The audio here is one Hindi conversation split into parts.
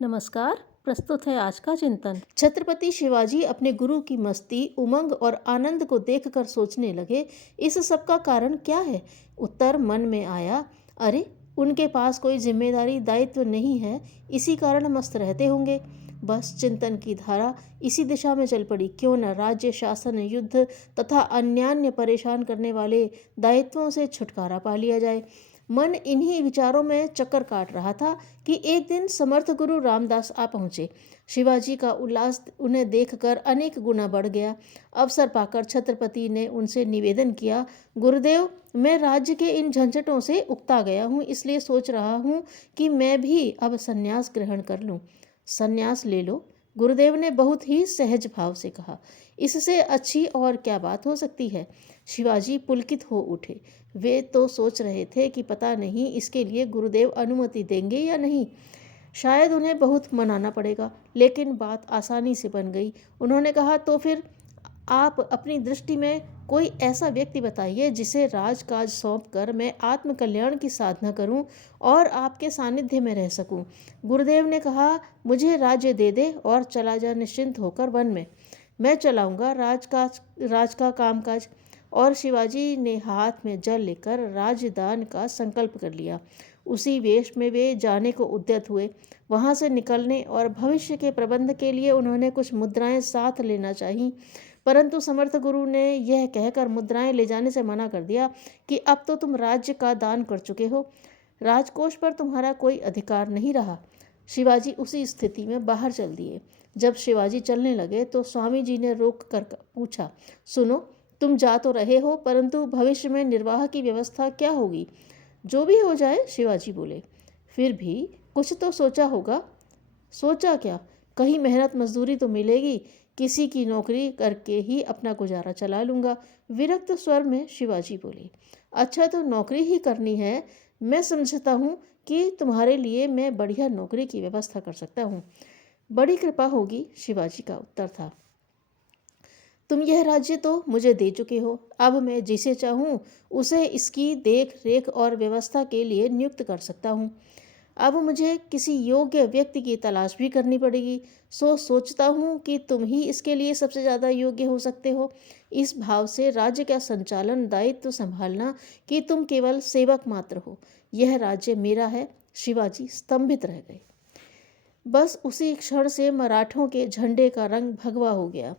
नमस्कार। प्रस्तुत है आज का चिंतन। छत्रपति शिवाजी अपने गुरु की मस्ती, उमंग और आनंद को देखकर सोचने लगे, इस सब का कारण क्या है। उत्तर मन में आया, अरे उनके पास कोई जिम्मेदारी दायित्व नहीं है, इसी कारण मस्त रहते होंगे। बस चिंतन की धारा इसी दिशा में चल पड़ी। क्यों न राज्य शासन, युद्ध तथा अन्यान्य परेशान करने वाले दायित्वों से छुटकारा पा लिया जाए। मन इन्हीं विचारों में चक्कर काट रहा था कि एक दिन समर्थ गुरु रामदास आ पहुँचे। शिवाजी का उल्लास उन्हें देखकर अनेक गुना बढ़ गया। अवसर पाकर छत्रपति ने उनसे निवेदन किया, गुरुदेव, मैं राज्य के इन झंझटों से उक्ता गया हूँ, इसलिए सोच रहा हूँ कि मैं भी अब संन्यास ग्रहण कर लूँ। संन्यास ले लो, गुरुदेव ने बहुत ही सहज भाव से कहा। इससे अच्छी और क्या बात हो सकती है। शिवाजी पुलकित हो उठे। वे तो सोच रहे थे कि पता नहीं इसके लिए गुरुदेव अनुमति देंगे या नहीं। शायद उन्हें बहुत मनाना पड़ेगा, लेकिन बात आसानी से बन गई। उन्होंने कहा, तो फिर आप अपनी दृष्टि में कोई ऐसा व्यक्ति बताइए जिसे राजकाज सौंप कर मैं आत्मकल्याण की साधना करूं और आपके सानिध्य में रह सकूं। गुरुदेव ने कहा, मुझे राज्य दे दे और चला जा निश्चिंत होकर वन में। मैं चलाऊंगा राज का कामकाज। और शिवाजी ने हाथ में जल लेकर राजदान का संकल्प कर लिया। उसी वेश में वे जाने को उद्यत हुए। वहां से निकलने और भविष्य के प्रबंध के लिए उन्होंने कुछ मुद्राएं साथ लेना चाहिए, परंतु समर्थ गुरु ने यह कहकर मुद्राएं ले जाने से मना कर दिया कि अब तो तुम राज्य का दान कर चुके हो, राजकोष पर तुम्हारा कोई अधिकार नहीं रहा। शिवाजी उसी स्थिति में बाहर चल दिए। जब शिवाजी चलने लगे तो स्वामी जी ने रोक कर पूछा, सुनो, तुम जा तो रहे हो, परंतु भविष्य में निर्वाह की व्यवस्था क्या होगी। जो भी हो जाए, शिवाजी बोले। फिर भी कुछ तो सोचा होगा। सोचा क्या, कहीं मेहनत मजदूरी तो मिलेगी, किसी की नौकरी करके ही अपना गुजारा चला लूँगा। विरक्त स्वर में शिवाजी बोले, अच्छा तो नौकरी ही करनी है। मैं समझता हूँ कि तुम्हारे लिए मैं बढ़िया नौकरी की व्यवस्था कर सकता हूँ। बड़ी कृपा होगी, शिवाजी का उत्तर था। तुम यह राज्य तो मुझे दे चुके हो, अब मैं जिसे चाहूँ उसे इसकी देख रेख और व्यवस्था के लिए नियुक्त कर सकता हूँ। अब मुझे किसी योग्य व्यक्ति की तलाश भी करनी पड़ेगी। सोचता हूँ कि तुम ही इसके लिए सबसे ज़्यादा योग्य हो सकते हो। इस भाव से राज्य का संचालन दायित्व संभालना कि तुम केवल सेवक मात्र हो। यह राज्य मेरा है। शिवाजी स्तंभित रह गए। बस उसी क्षण से मराठों के झंडे का रंग भगवा हो गया।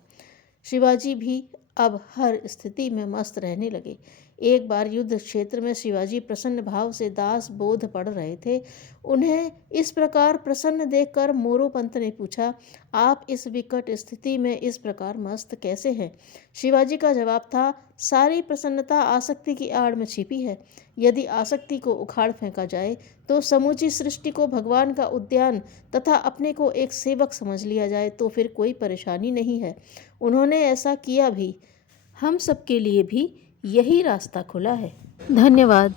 शिवाजी भी अब हर स्थिति में मस्त रहने लगे। एक बार युद्ध क्षेत्र में शिवाजी प्रसन्न भाव से दास बोध पढ़ रहे थे। उन्हें इस प्रकार प्रसन्न देखकर मोरोपंत ने पूछा, आप इस विकट स्थिति में इस प्रकार मस्त कैसे हैं। शिवाजी का जवाब था, सारी प्रसन्नता आसक्ति की आड़ में छिपी है। यदि आसक्ति को उखाड़ फेंका जाए तो समूची सृष्टि को भगवान का उद्यान तथा अपने को एक सेवक समझ लिया जाए तो फिर कोई परेशानी नहीं है। उन्होंने ऐसा किया भी। हम सबके लिए भी यही रास्ता खुला है। धन्यवाद।